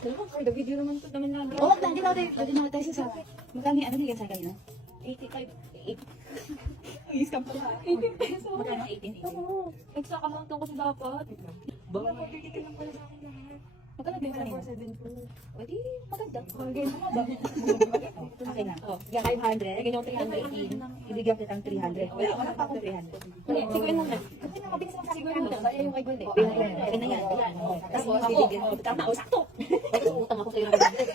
Video naman ito naman lang. Oo, wag na, hindi na tayo sa magkano ano bigyan sa kanina? 85. 8. I-scam po. 18 pesos. Magkano 18? Oo. Exact amount lang kasi dapat. Baka Wala, 450 lang pala sa akin lahat. magkano bigyan sa kanina? 472. O di, maganda. Okay na ba? Okay na. Oh. Yan, 500. Ganyan 318. Ibigyan kitang 300. Wala ka na pa akong 300. Okay, siguro na. Kasi na mabilis lang sa akin. Siguro na. Kaya yung kay Gold eh. Okay na yan. Tapos, bibigyan ko. Tama, o sakto. Utang ako sa'yo ng 100.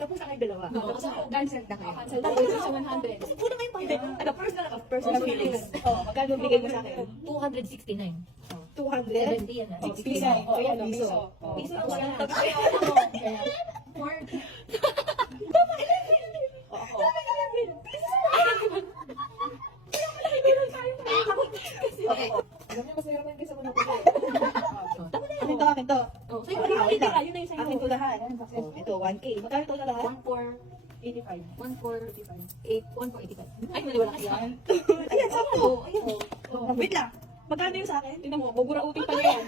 Tapos sa kayo dalawa. Tapos ako, cancel na kayo. Cancel na sa 100. Una nga yung pangit. Ano, personal feelings. Oh, magkano bigay mo sa akin? 269. 200. 70 yan na. Oh, piso. Oh, yan, piso. Oh. Piso Tapos, wala. tapos, More. oh, ako. Okay. Alam niyo, masaya naman kasi ako nakuha. Akin to. Oh, Sa'yo, Akin hindi lang. ka. Yun na yung sa'yo. Akin to lahat. Oh, ito, 1K. Magkano to na lahat? 1485. 1485. Ay, wala kasi. Ayan. Ayan, sakto. Ayan. Oh, wait lang. Magkano yung sa akin? Tingnan mo, bubura-uting pa niya yan.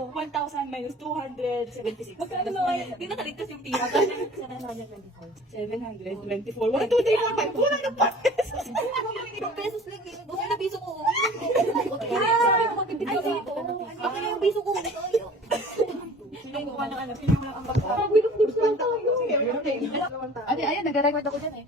1,000 minus 276. Magkano Ano naman? Hindi nakaligtas yung tira. 724. 724. 1, 2, 3, 4, 5. Kulang ng 5 pesos. Pesos lang eh. Bukan na piso ko. Sabi ko, magpipigil Ay, ako. Ako na yung piso ko. Hindi ko ka ng ano, pili mo lang ang pagkakas. Pag-wilok-wilok lang tayo. Sige, okay. Ate, ayan, nagre-record ako dyan eh.